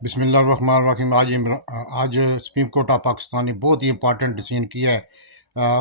बिस्मिल्लाहिर्रहमानिर्रहीम। आज supreme court of Pakistan ने बहुत ही इंपॉर्टेंट डिसीजन किया है।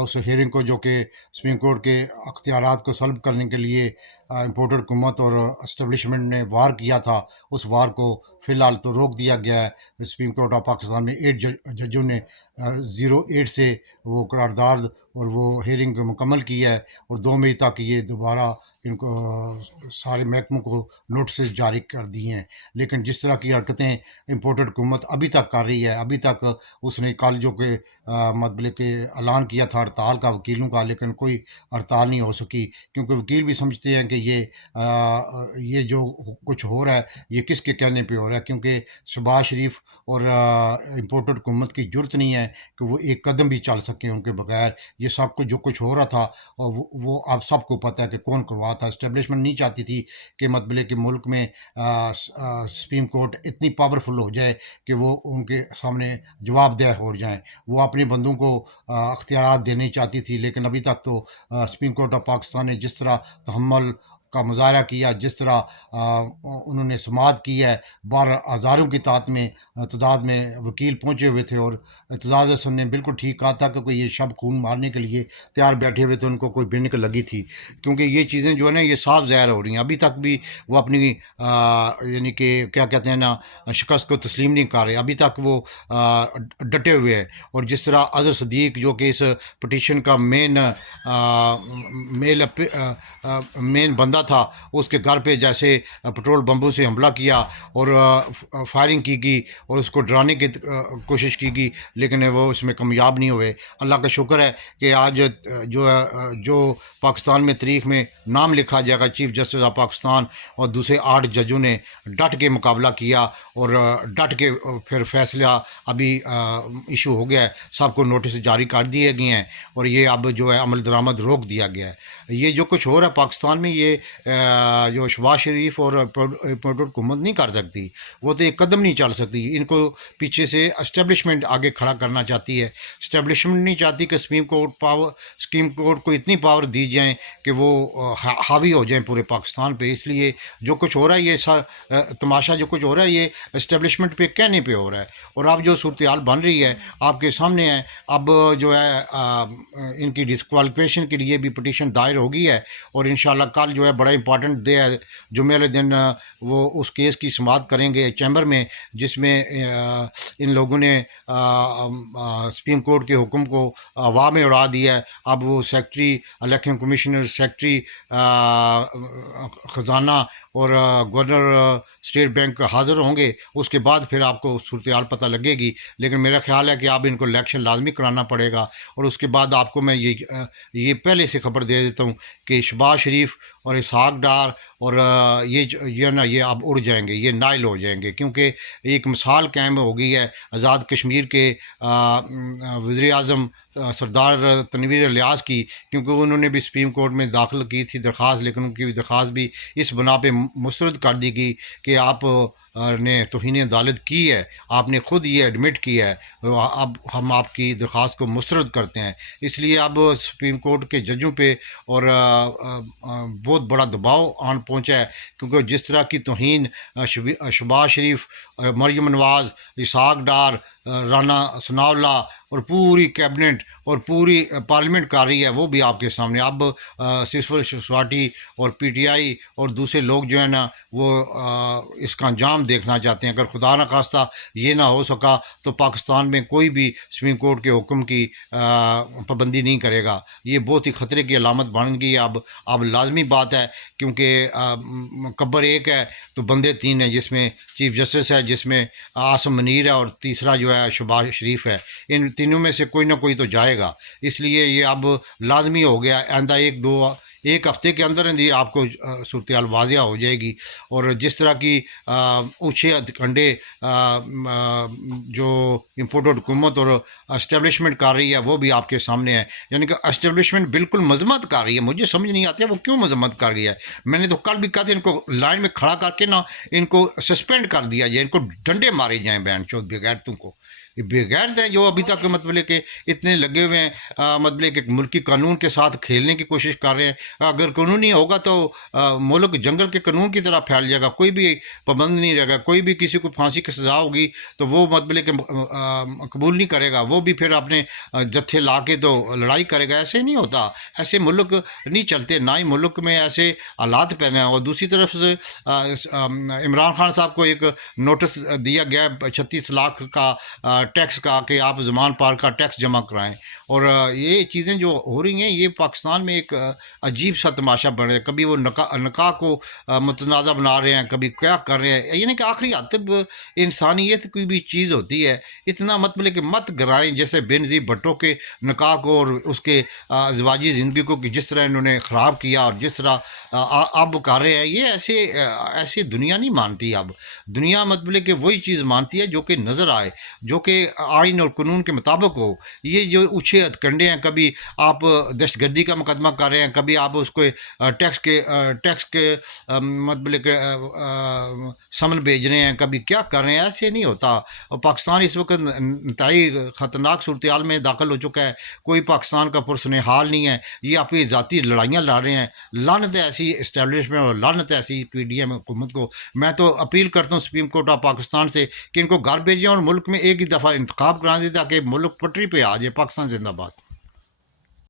उस हेयरिंग को जो कि सुप्रीम कोर्ट के अख्तियारात को सल्ब करने के लिए इम्पोर्टेड हुकूमत और इस्टेब्लिशमेंट ने वार किया था, उस वार को फ़िलहाल तो रोक दिया गया है। सुप्रीम कोर्ट ऑफ पाकिस्तान में 8 जजों ने 08 से वो करारदाद और वो हेयरिंग मुकम्मल की है, और 2 मई तक ये दोबारा इनको सारे महकमों को नोटिस जारी कर दिए हैं। लेकिन जिस तरह की हरकतें इम्पोर्टेड हुकूमत अभी तक कर रही है, अभी तक उसने कल जो कि मतलब कि ऐलान किया था हड़ताल का वकीलों का, लेकिन कोई हड़ताल नहीं हो सकी, क्योंकि वकील भी समझते हैं कि ये जो कुछ हो रहा है ये किसके कहने पे हो रहा है, क्योंकि शहबाज शरीफ और इम्पोर्टेड हुकूमत की ज़रूरत नहीं है कि वो एक कदम भी चल सकें उनके बगैर। ये सब कुछ जो कुछ हो रहा था और वो आप सबको पता है कि कौन करवा था। इस्टेब्लिशमेंट नहीं चाहती थी कि मतलब कि मुल्क में सुप्रीम कोर्ट इतनी पावरफुल हो जाए कि वो उनके सामने जवाबदेह हो जाएं। वो अपने बंदों को अख्तियारात देने चाहती थी, लेकिन अभी तक तो सुप्रीम कोर्ट ऑफ पाकिस्तान ने जिस तरह तहम्मुल का मुजाहरा किया, जिस तरह उन्होंने समाअत की है, 12 हज़ारों की तादाद में वकील पहुँचे हुए थे, और एतजाज़ हसन ने बिल्कुल ठीक कहा था कि कोई ये शब खून मारने के लिए तैयार बैठे हुए थे, उनको कोई बिनक लगी थी, क्योंकि ये चीज़ें जो है ना ये साफ ज़ाहिर हो रही हैं। अभी तक भी वो अपनी यानी कि क्या कहते हैं ना, शिकस्त को तस्लीम नहीं कर रहे, अभी तक वो डटे हुए हैं। और जिस तरह अज़हर सदीक जो कि इस पटिशन का मेन बंदा था, उसके घर पे जैसे पेट्रोल बम्बों से हमला किया और फायरिंग की गई और उसको डराने की कोशिश की गई, लेकिन वो उसमें कामयाब नहीं हुए। अल्लाह का शुक्र है कि आज जो पाकिस्तान में तारीख में नाम लिखा जाएगा, चीफ जस्टिस ऑफ पाकिस्तान और दूसरे 8 जजों ने डट के मुकाबला किया और डट के फिर फैसला अभी इशू हो गया है, सबको नोटिस जारी कर दिए गए हैं, और ये अब जो है अमल दरामद रोक दिया गया है। ये जो कुछ हो रहा है पाकिस्तान में, ये जो शहबाज शरीफ और इम्पोर्टेड हुकूमत नहीं कर सकती, वो तो एक कदम नहीं चल सकती। इनको पीछे से इस्टेब्लिशमेंट आगे खड़ा करना चाहती है। इस्टेब्लिशमेंट नहीं चाहती कि सुप्रीम कोर्ट को इतनी पावर दी जाए कि वो हावी हो जाए पूरे पाकिस्तान पे। इसलिए जो कुछ हो रहा है ये तमाशा जो कुछ हो रहा है ये इस्टेब्लिशमेंट पे कहने पे हो रहा है, और अब जो सूरत हाल बन रही है आपके सामने है। अब जो है इनकी डिस्क्वालिफिकेशन के लिए भी पटिशन दायर हो गई है, और इंशाल्लाह कल जो है बड़ा इंपॉर्टेंट डे है, जुमे वाले दिन वो उस केस की समाअत करेंगे चैम्बर में, जिसमें इन लोगों ने सुप्रीम कोर्ट के हुक्म को हवा में उड़ा दिया है। अब वो सेक्रेटरी इलेक्शन कमिश्नर, सेक्रेटरी ख़जाना और गवर्नर स्टेट बैंक हाज़िर होंगे, उसके बाद फिर आपको सूरत हाल पता लगेगी। लेकिन मेरा ख्याल है कि आप इनको इलेक्शन लाजमी कराना पड़ेगा, और उसके बाद आपको मैं ये पहले से खबर दे देता हूँ कि शहबाज शरीफ और इसहाक डार और ये ना ये अब उड़ जाएंगे, ये नाइल हो जाएंगे, क्योंकि एक मिसाल कायम हो गई है आज़ाद कश्मीर के वज़ीर आज़म सरदार तनवीर इलियास की, क्योंकि उन्होंने भी सुप्रीम कोर्ट में दाखिल की थी दरख्वास्त, लेकिन उनकी दरख्वास्त भी इस बना पे मुस्तरद कर दी गई कि आप ने तौहीन अदालत की है, आपने ख़ुद ये एडमिट किया है, अब हम आपकी दरख्वास्त को मुस्तरद करते हैं। इसलिए अब सुप्रीम कोर्ट के जजों पे और बहुत बड़ा दबाव आन पहुँचा है, क्योंकि जिस तरह की तौहीन शहबाज शरीफ, मरीम नवाज़, इसहाक डार, राना सनाउल्लाह और पूरी कैबिनेट और पूरी पार्लियामेंट कर रही है, वो भी आपके सामने। अब सिविल सोसाइटी और पीटीआई और दूसरे लोग जो है ना वो इसका अंजाम देखना चाहते हैं। अगर खुदा न खास्ता ये ना हो सका तो पाकिस्तान में कोई भी सुप्रीम कोर्ट के हुक्म की पाबंदी नहीं करेगा। ये बहुत ही ख़तरे की अलामत बन गई है अब लाजमी बात है, क्योंकि कब्र एक है तो बंदे 3 हैं, जिसमें चीफ जस्टिस है, जिसमें आसम मनीर है, और तीसरा जो है शहबाज शरीफ है। इन तीनों में से कोई ना कोई तो जाएगा, इसलिए ये अब लाजमी हो गया। आइंदा एक हफ़्ते के अंदर अंदर आपको सूरत हाल वाज़िया हो जाएगी। और जिस तरह की ऊँचे हथकंडे जो इम्पोर्टेड हुकूमत और इस्टेब्लिशमेंट कर रही है वो भी आपके सामने है। यानी कि इस्टेब्लिशमेंट बिल्कुल मजम्मत कर रही है। मुझे समझ नहीं आती है वो क्यों मजम्मत कर रही है। मैंने तो कल भी कहा था इनको लाइन में खड़ा करके ना इनको सस्पेंड कर दिया जाए, इनको डंडे मारे जाएँ बैन चौथ बगैरतों को। بغیر ہیں جو ابھی تک مطلب کہ اتنے لگے ہوئے ہیں مطلب کہ ملکی قانون کے ساتھ کھیلنے کی کوشش کر رہے ہیں. اگر قانونی ہوگا تو ملک جنگل کے قانون کی طرح پھیل جائے گا, کوئی بھی پابند نہیں رہے گا. کوئی بھی کسی کو پھانسی کی سزا ہوگی تو وہ مطلب کہ قبول نہیں کرے گا, وہ بھی پھر اپنے جتھے لا کے تو لڑائی کرے گا. ایسے نہیں ہوتا, ایسے ملک نہیں چلتے, نہ ہی ملک میں ایسے حالات پیدا ہیں. اور دوسری طرف سے عمران خان صاحب کو ایک نوٹس دیا گیا 36 لاکھ کا ٹیکس کا کہ آپ زمان پار کا ٹیکس جمع کرائیں. اور یہ چیزیں جو ہو رہی ہیں یہ پاکستان میں ایک عجیب سا تماشا بن رہا ہے. کبھی وہ نکاح کو متنازع بنا رہے ہیں, کبھی کیا کر رہے ہیں. یعنی کہ آخری حد تک انسانیت کوئی بھی چیز ہوتی ہے اتنا مطلب کہ مت گرائیں, جیسے بے نظیر بھٹو کے نکاح کو اور اس کے ازواجی زندگی کو کہ جس طرح انہوں نے خراب کیا اور جس طرح اب کر رہے ہیں. یہ ایسے دنیا نہیں مانتی. اب دنیا مطلب کہ وہی چیز مانتی ہے جو کہ نظر آئے, جو کہ آئین اور قانون کے مطابق ہو. یہ جو اونچے ہتھ کنڈے ہیں, کبھی آپ دہشت گردی کا مقدمہ کر رہے ہیں, کبھی آپ اس کو ٹیکس کے مطلب کہ سمن بھیج رہے ہیں, کبھی کیا کر رہے ہیں. ایسے نہیں ہوتا. اور پاکستان اس وقت انتہائی خطرناک صورتحال میں داخل ہو چکا ہے. کوئی پاکستان کا پرسنحال نہیں ہے. یہ اپنی ذاتی لڑائیاں لڑ رہے ہیں. لعنت ہے ایسی اسٹیبلشمنٹ اور لعنت ہے ایسی پی ڈی ایم حکومت کو. میں تو اپیل کرتا ہوں سپریم کورٹ آف پاکستان سے کہ ان کو گھر بھیجیں اور ملک میں ایک ہی دفعہ انتخاب کرا دیں تاکہ ملک پٹری پہ آ جائے. پاکستان زندہ باد.